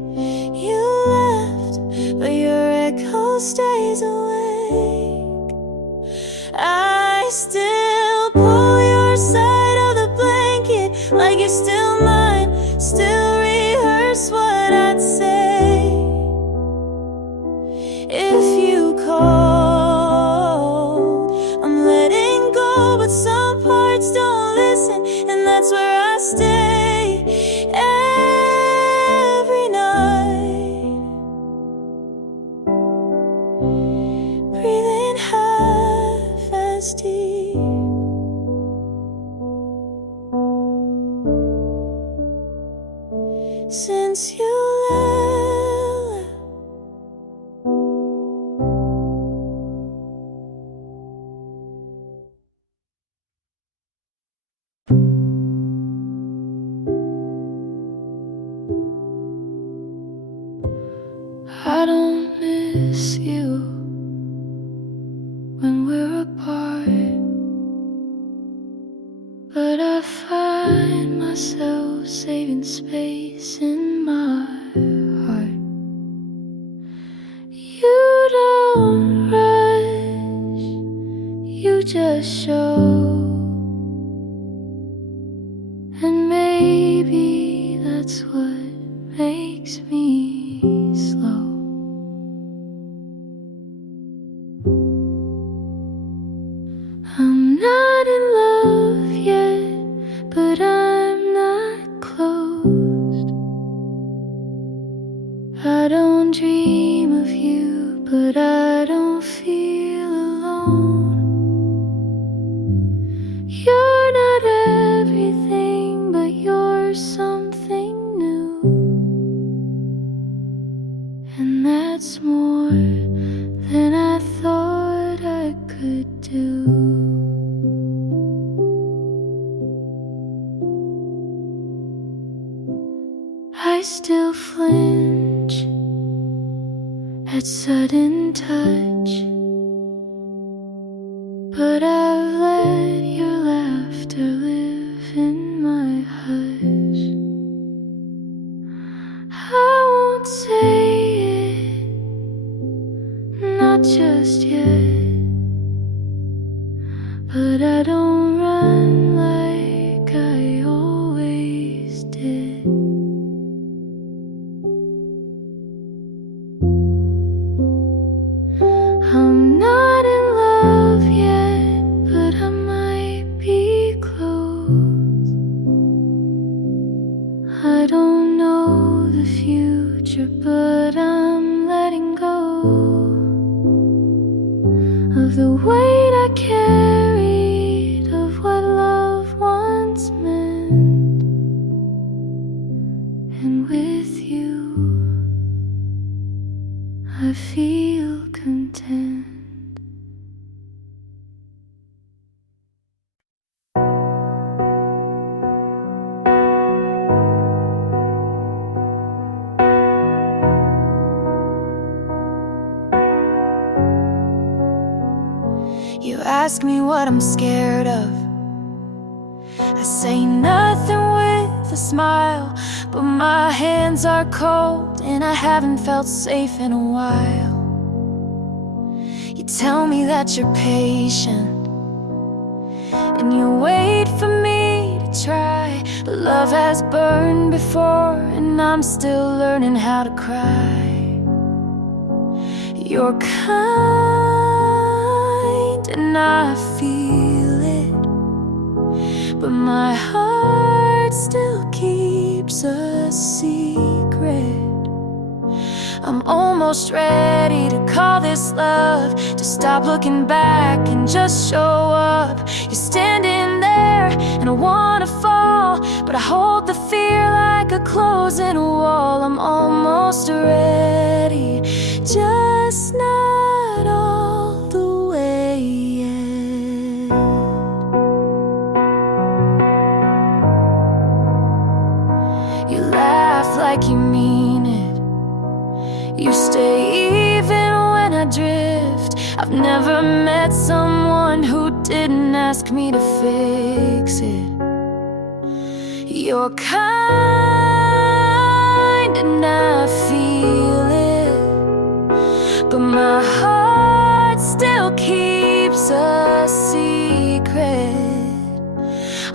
You left, but your echo stays awake. I still pull your side of the blanket like you're still mine, still rehearse what I'd say if you called. I'm letting go, but some parts don't listen, and that's where I stay every night, breathing half as deep. Since you left, I don't miss you when we're apart, but I find myself saving space in my heart. You don't rush, you just show, and maybe that's what makes me slow. I'm not in love yet, but I'm not closed. I don't dream of you, but I don't feel alone. You're not everything, but you're something new, and that's more than I thought I could do. I still flinch at sudden touch, but I've let your laughter live in my hush. I won't say it, not just yet, but I don't run like I always did. I'm not in love yet, but I might be close. I don't know the future, but I the weight I carried of what love once meant. And with you, I feel content. You ask me what I'm scared of. I say nothing with a smile, but my hands are cold and I haven't felt safe in a while. You tell me that you're patient and you wait for me to try, but love has burned before and I'm still learning how to cry. You're kind and I feel it, but my heart still keeps a secret. I'm almost ready to call this love, to stop looking back and just show up. You're standing there and I wanna fall, but I hold the fear like a closing wall. I'm almost ready, just not all the way yet. You laugh like you mean it. You stay even when I drift. I've never met someone who didn't ask me to fix it. You're kind and I feel it, but my heart still keeps a secret.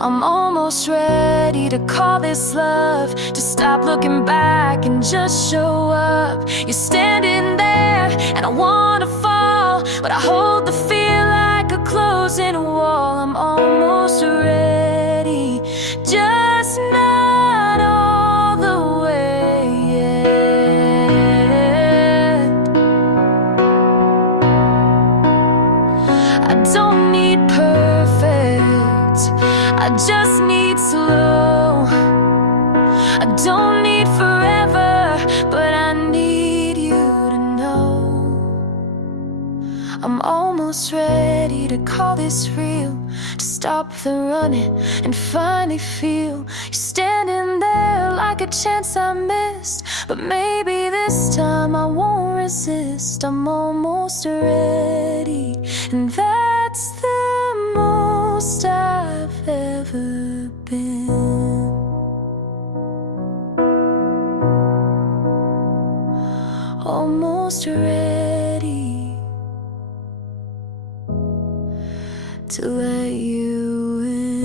I'm almost ready to call this love, to stop looking back and just show up. You're standing there and I wanna fall, but I hold the fear like a closing wall. I'm almost ready, just not all the way yet. I don't need perfect, I just need slow. I don't need forever, but I need you to know. I'm almost ready to call this real, to stop the running and finally feel you standing there like a chance I missed. But maybe this time I won't resist. I'm almost ready, and that's the most I've ever been. Almost ready to let you in.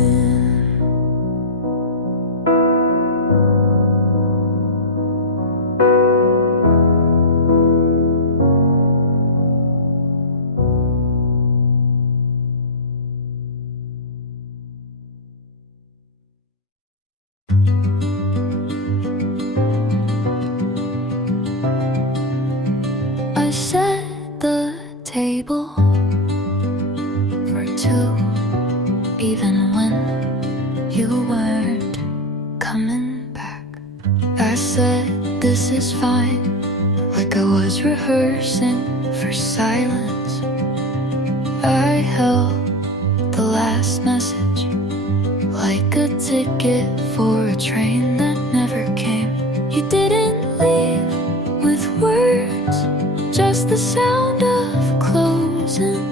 I set the table for two, even when you weren't coming back. I said this is fine, like I was rehearsing for silence. I held the last message like a ticket for a train that never came. You didn't leave with words, just the sound of closing.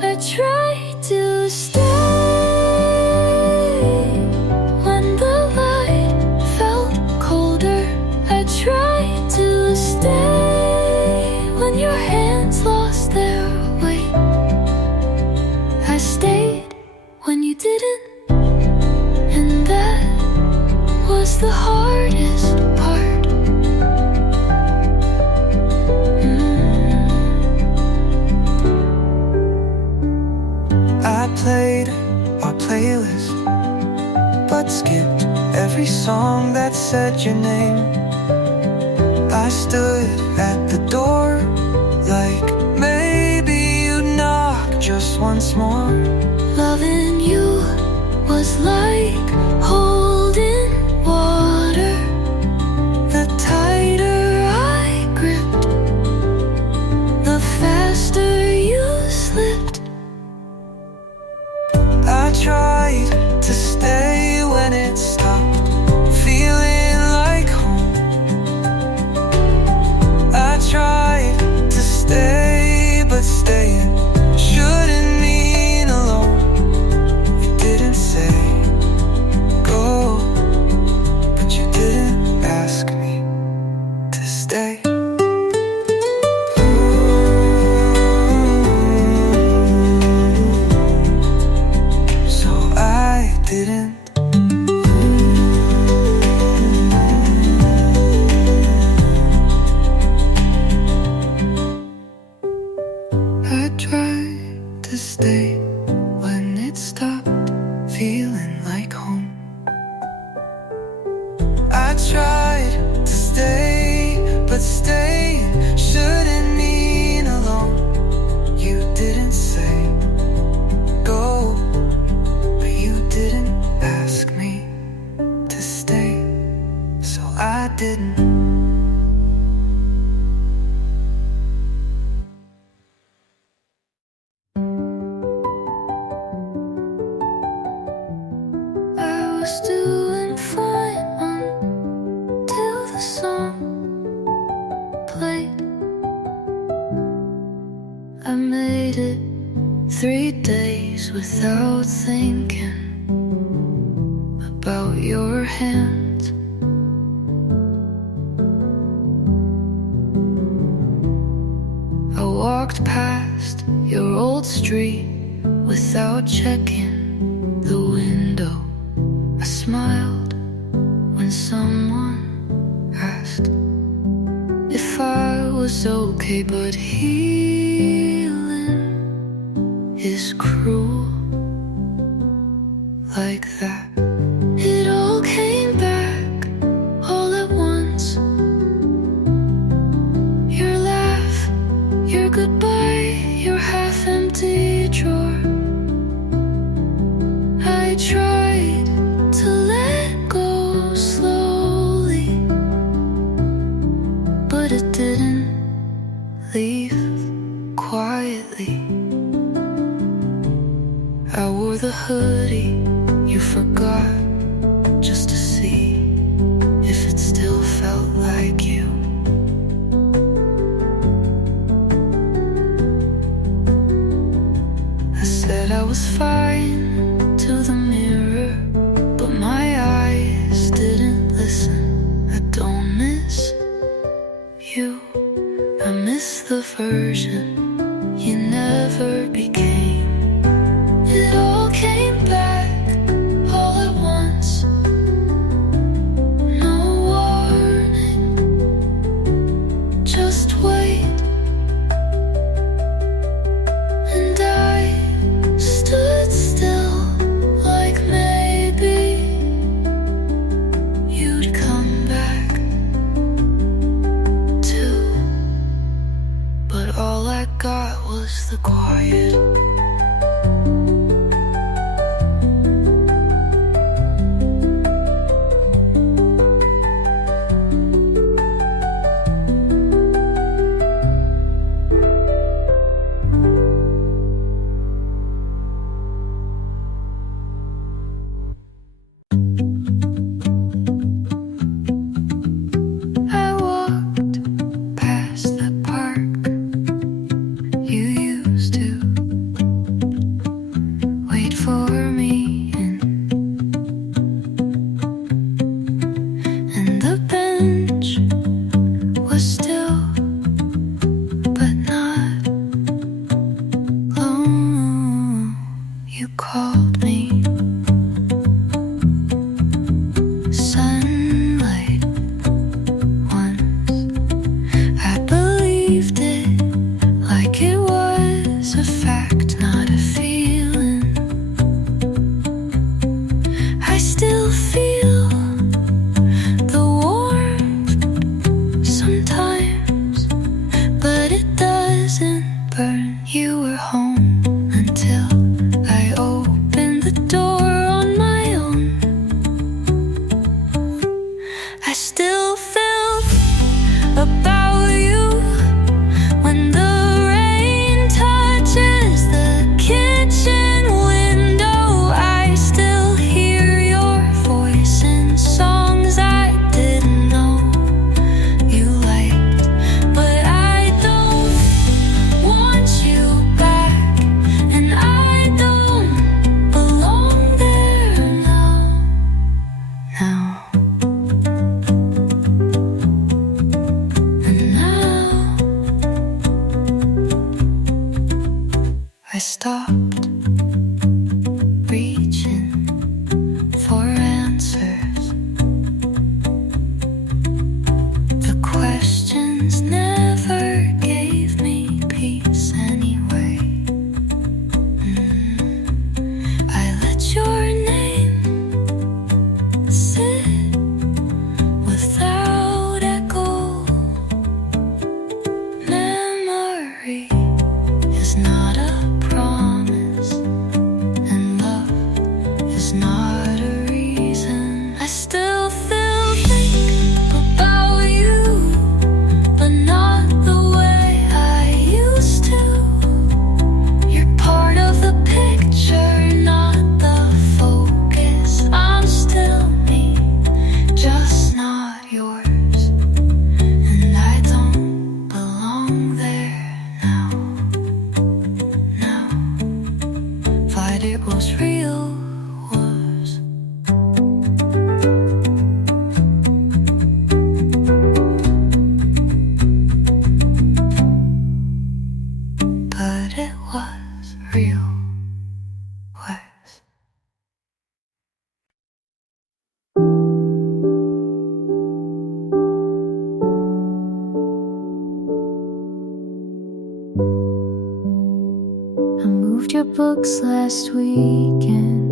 I tried to stay when the light felt colder. I tried to stay when your hands lost their weight. I stayed when you didn't, and that was the hardest part. I played our playlist, but skipped every song that said your name. I stood at the door like maybe you'd knock. once more. Loving you was like holding water. The tighter I gripped, The faster you slipped. I tried to stay when it stopped feeling like home. I tried to stay, but staying shouldn't mean alone. You didn't say go, but you didn't ask me to stay. So I didn't. I tried to stay when it stopped feeling like home. I tried to stay, but staying shouldn't mean alone. You didn't say go, but you didn't ask me to stay. So I didn't. I was doing fine until the song played. I made it 3 days without thinking about your hands. I walked past your old street without checking the window. I smiled when someone asked if I was okay, but healing is cruel like that. It all came back all at once. Your laugh, your goodbye, your half-empty drawer. I tried to let go slowly, but it didn't leave quietly. I wore the hoodie you forgot just to see if it still felt like you. I said I was fine to the mirror, but my eyes didn't listen. I don't miss you, I miss the version you never became. It all came back all at once, no warning, just wait. And I stood still like maybe you'd come back too. But all I got was the quiet. I walked past the park you used to moved your books last weekend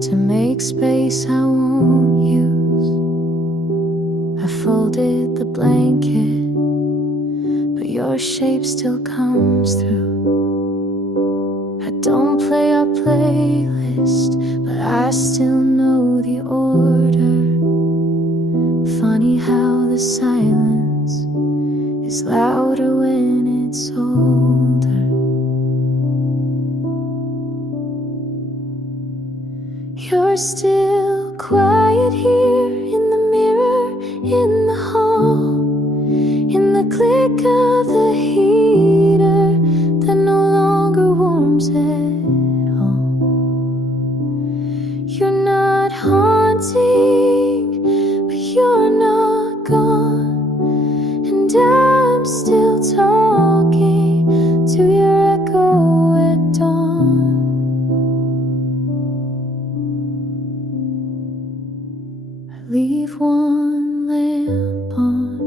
to make space I won't use. I folded the blanket, but your shape still comes through. I don't play our playlist, but I still know the order. Funny how the silence is louder when it's older. You're still quiet here in the mirror, in the hall, in the click of the heater that no longer warms at all. You're not haunting, but you're not gone, and I'm still talking to your echo at dawn. Leave one lamp on,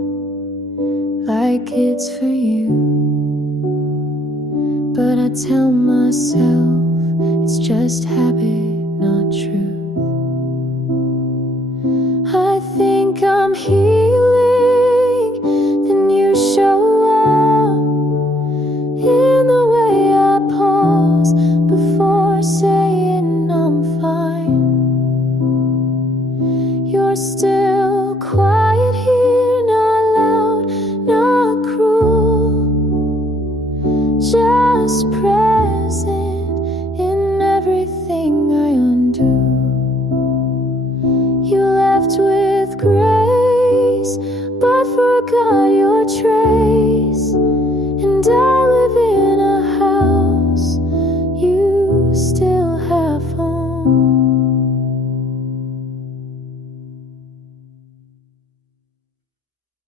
like it's for you, but I tell myself it's just habit, not truth. I think I'm healing, then you show up in the way I pause before saying I'm fine. You're still quiet